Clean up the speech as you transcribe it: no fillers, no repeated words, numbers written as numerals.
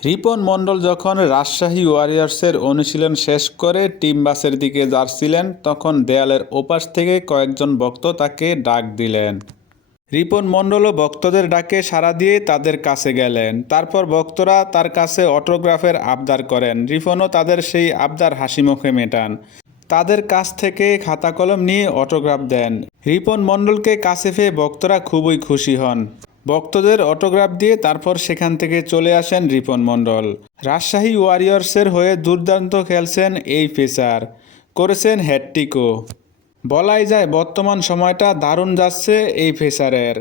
রিপন মণ্ডল যখন রাজশাহী ওয়ারিয়র্সের অনুশীলন শেষ করে টিম বাসের দিকে যাচ্ছিলেন, তখন দেয়ালের ওপাশ থেকে কয়েকজন ভক্ত তাকে ডাক দিলেন। রিপন মণ্ডলও ভক্তদের ডাকে সাড়া দিয়ে তাদের কাছে গেলেন। তারপর ভক্তরা তার কাছে অটোগ্রাফের আবদার করেন। রিপনও তাদের সেই আবদার হাসিমুখে মেটান। তাদের কাছ থেকে খাতা কলম নিয়ে অটোগ্রাফ দেন। রিপন মণ্ডলকে কাছে পেয়ে ভক্তরা খুবই খুশি হন। ভক্তদের অটোগ্রাফ দিয়ে তারপর সেখান থেকে চলে আসেন রিপন মণ্ডল। রাজশাহী ওয়ারিয়র্সের হয়ে দুর্দান্ত খেলছেন এই পেসার, করেছেন হ্যাটট্রিকও। বলাই যায় বর্তমান সময়টা দারুণ যাচ্ছে এই পেসারের।